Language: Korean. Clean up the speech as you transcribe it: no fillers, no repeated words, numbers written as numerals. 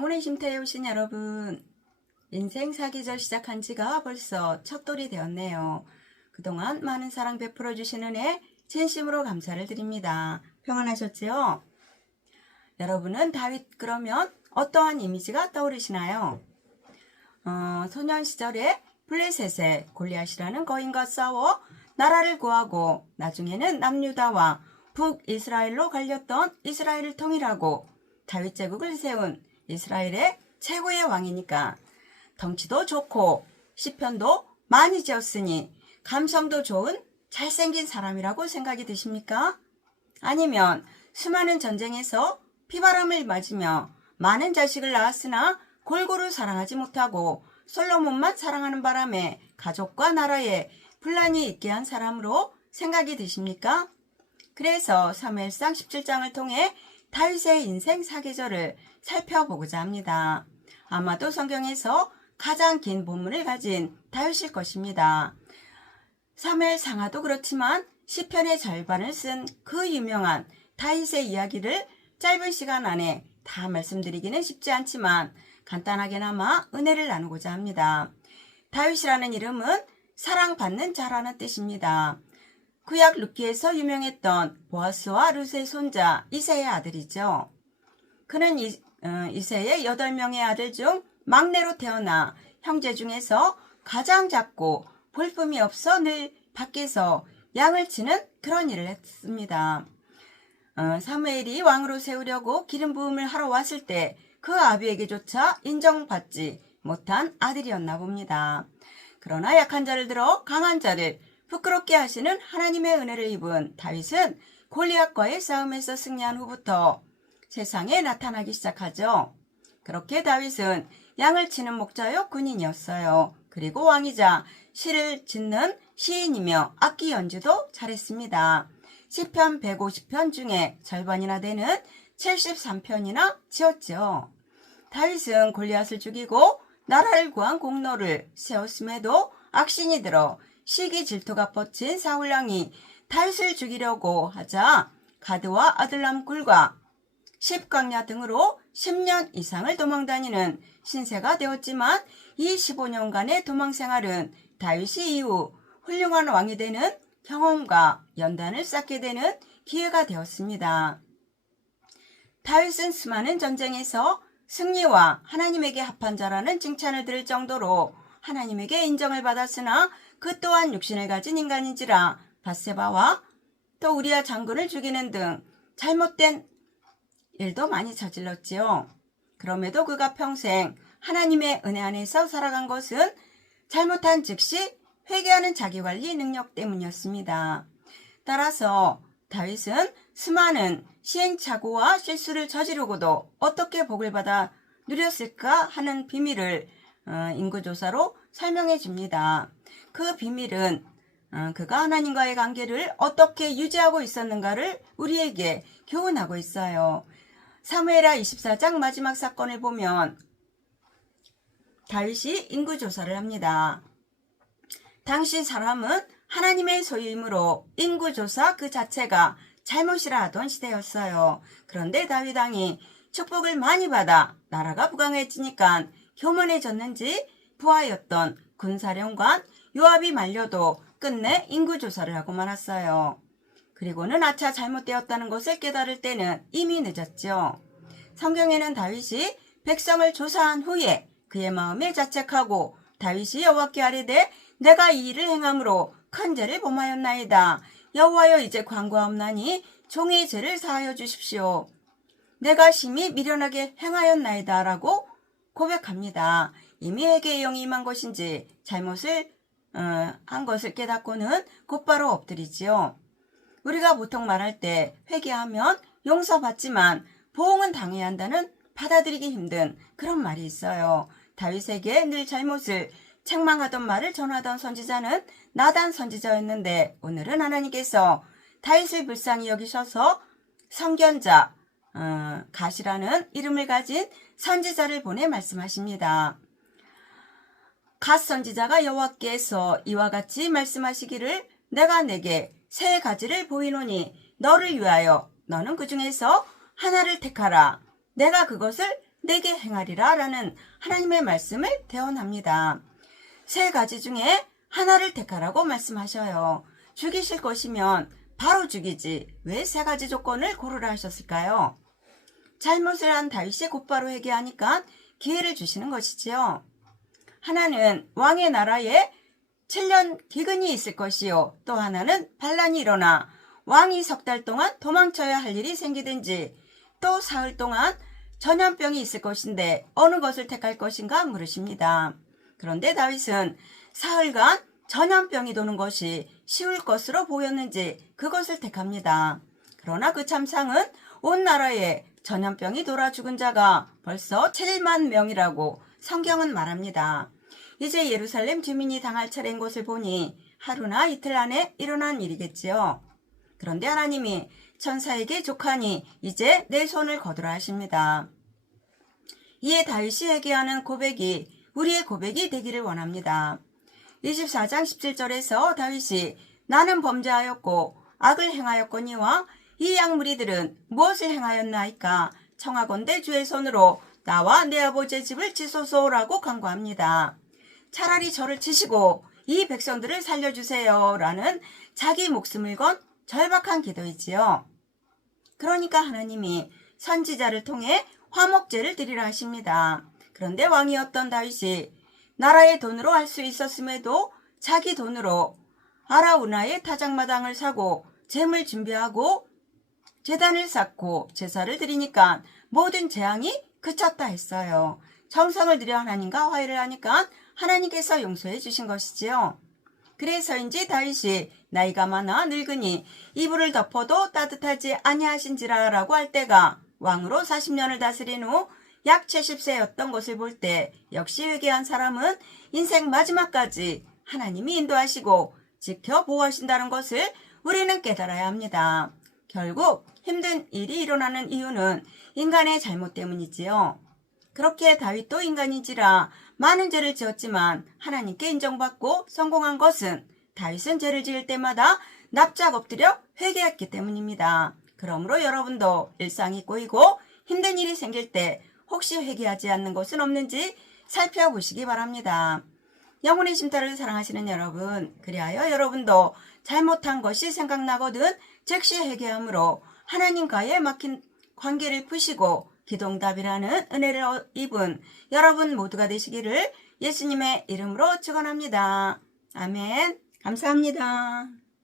영혼의 쉼터에 오신 여러분, 인생 사계절 시작한 지가 벌써 첫 돌이 되었네요. 그동안 많은 사랑 베풀어 주신 은혜 진심으로 감사를 드립니다. 평안하셨지요? 여러분은 다윗 그러면 어떠한 이미지가 떠오르시나요? 소년 시절에 블레셋의 골리앗이라는 거인과 싸워 나라를 구하고 나중에는 남유다와 북이스라엘로 갈렸던 이스라엘을 통일하고 다윗 제국을 세운 이스라엘의 최고의 왕이니까 덩치도 좋고 시편도 많이 지었으니 감성도 좋은 잘생긴 사람이라고 생각이 드십니까? 아니면 수많은 전쟁에서 피바람을 맞으며 많은 자식을 낳았으나 골고루 사랑하지 못하고 솔로몬만 사랑하는 바람에 가족과 나라에 분란이 있게 한 사람으로 생각이 드십니까? 그래서 사무엘상 17장을 통해 다윗의 인생 사계절을 살펴보고자 합니다. 아마도 성경에서 가장 긴 본문을 가진 다윗일 것입니다. 사무엘상하도 그렇지만 시편의 절반을 쓴 그 유명한 다윗의 이야기를 짧은 시간 안에 다 말씀드리기는 쉽지 않지만 간단하게나마 은혜를 나누고자 합니다. 다윗이라는 이름은 사랑받는 자라는 뜻입니다. 구약 룻기에서 유명했던 보아스와 룻의 손자 이새의 아들이죠. 그는 이새의 8명의 아들 중 막내로 태어나 형제 중에서 가장 작고 볼품이 없어 늘 밖에서 양을 치는 그런 일을 했습니다. 사무엘이 왕으로 세우려고 기름 부음을 하러 왔을 때 그 아비에게조차 인정받지 못한 아들이었나 봅니다. 그러나 약한 자를 들어 강한 자를 부끄럽게 하시는 하나님의 은혜를 입은 다윗은 골리앗과의 싸움에서 승리한 후부터 세상에 나타나기 시작하죠. 그렇게 다윗은 양을 치는 목자요 군인이었어요. 그리고 왕이자 시를 짓는 시인이며 악기 연주도 잘했습니다. 시편 150편 중에 절반이나 되는 73편이나 지었죠. 다윗은 골리앗을 죽이고 나라를 구한 공로를 세웠음에도 악신이 들어 시기 질투가 뻗친 사울왕이 다윗을 죽이려고 하자 가드와 아들람 굴과 십광야 등으로 10년 이상을 도망다니는 신세가 되었지만 이 15년간의 도망 생활은 다윗이 이후 훌륭한 왕이 되는 경험과 연단을 쌓게 되는 기회가 되었습니다. 다윗은 수많은 전쟁에서 승리와 하나님에게 합한 자라는 칭찬을 들을 정도로 하나님에게 인정을 받았으나 그 또한 육신을 가진 인간인지라 밧세바와 또 우리아 장군을 죽이는 등 잘못된 일도 많이 저질렀지요. 그럼에도 그가 평생 하나님의 은혜 안에서 살아간 것은 잘못한 즉시 회개하는 자기관리 능력 때문이었습니다. 따라서 다윗은 수많은 시행착오와 실수를 저지르고도 어떻게 복을 받아 누렸을까 하는 비밀을 인구조사로 설명해 줍니다. 그 비밀은 그가 하나님과의 관계를 어떻게 유지하고 있었는가를 우리에게 교훈하고 있어요. 사무엘하 24장 마지막 사건을 보면 다윗이 인구조사를 합니다. 당시 사람은 하나님의 소유이므로 인구조사 그 자체가 잘못이라 하던 시대였어요. 그런데 다윗 왕이 축복을 많이 받아 나라가 부강해지니까 교만해졌는지 부하였던 군사령관 요압이 말려도 끝내 인구조사를 하고 말았어요. 그리고는 아차 잘못되었다는 것을 깨달을 때는 이미 늦었죠. 성경에는 다윗이 백성을 조사한 후에 그의 마음에 자책하고 다윗이 여호와께 아뢰되 내가 이 일을 행함으로 큰 죄를 범하였나이다. 여호와여 이제 간구하옵나니 종의 죄를 사하여 주십시오. 내가 심히 미련하게 행하였나이다 라고 고백합니다. 이미 회개의 영이 임한 것인지 잘못을 한 것을 깨닫고는 곧바로 엎드리지요. 우리가 보통 말할 때 회개하면 용서받지만 보응은 당해야 한다는 받아들이기 힘든 그런 말이 있어요. 다윗에게 늘 잘못을 책망하던 말을 전하던 선지자는 나단 선지자였는데 오늘은 하나님께서 다윗을 불쌍히 여기셔서 선견자 갓이라는 이름을 가진 선지자를 보내 말씀하십니다. 갓 선지자가 여호와께서 이와 같이 말씀하시기를 내가 내게 세 가지를 보이노니 너를 위하여 너는 그 중에서 하나를 택하라. 내가 그것을 내게 행하리라 라는 하나님의 말씀을 대언합니다. 세 가지 중에 하나를 택하라고 말씀하셔요. 죽이실 것이면 바로 죽이지 왜 세 가지 조건을 고르라 하셨을까요? 잘못을 한 다윗이 곧바로 회개하니까 기회를 주시는 것이지요. 하나는 왕의 나라에 7년 기근이 있을 것이요. 또 하나는 반란이 일어나 왕이 3달 동안 도망쳐야 할 일이 생기든지 또 사흘 동안 전염병이 있을 것인데 어느 것을 택할 것인가 물으십니다. 그런데 다윗은 사흘간 전염병이 도는 것이 쉬울 것으로 보였는지 그것을 택합니다. 그러나 그 참상은 온 나라에 전염병이 돌아 죽은 자가 벌써 7만 명이라고 성경은 말합니다. 이제 예루살렘 주민이 당할 차례인 것을 보니 하루나 이틀 안에 일어난 일이겠지요. 그런데 하나님이 천사에게 족하니 이제 내 손을 거두라 하십니다. 이에 다윗이 회개하는 고백이 우리의 고백이 되기를 원합니다. 24장 17절에서 다윗이 나는 범죄하였고 악을 행하였거니와 이 약무리들은 무엇을 행하였나이까 청하건대 주의 손으로 나와 내 아버지의 집을 치소서라고 간구합니다. 차라리 저를 치시고 이 백성들을 살려주세요 라는 자기 목숨을 건 절박한 기도이지요. 그러니까 하나님이 선지자를 통해 화목제를 드리라 하십니다. 그런데 왕이었던 다윗이 나라의 돈으로 할 수 있었음에도 자기 돈으로 아라우나의 타작마당을 사고 잼을 준비하고 제단을 쌓고 제사를 드리니까 모든 재앙이 그쳤다 했어요. 정성을 들여 하나님과 화해를 하니까 하나님께서 용서해 주신 것이지요. 그래서인지 다윗이 나이가 많아 늙으니 이불을 덮어도 따뜻하지 아니하신지라 라고 할 때가 왕으로 40년을 다스린 후 약 70세였던 것을 볼 때 역시 회개한 사람은 인생 마지막까지 하나님이 인도하시고 지켜 보호하신다는 것을 우리는 깨달아야 합니다. 결국 힘든 일이 일어나는 이유는 인간의 잘못 때문이지요. 그렇게 다윗도 인간인지라 많은 죄를 지었지만 하나님께 인정받고 성공한 것은 다윗은 죄를 지을 때마다 납작 엎드려 회개했기 때문입니다. 그러므로 여러분도 일상이 꼬이고 힘든 일이 생길 때 혹시 회개하지 않는 것은 없는지 살펴보시기 바랍니다. 영혼의 쉼터를 사랑하시는 여러분, 그리하여 여러분도 잘못한 것이 생각나거든 즉시 회개함으로 하나님과의 막힌 관계를 푸시고 기도응답이라는 은혜를 입은 여러분 모두가 되시기를 예수님의 이름으로 축원합니다. 아멘. 감사합니다.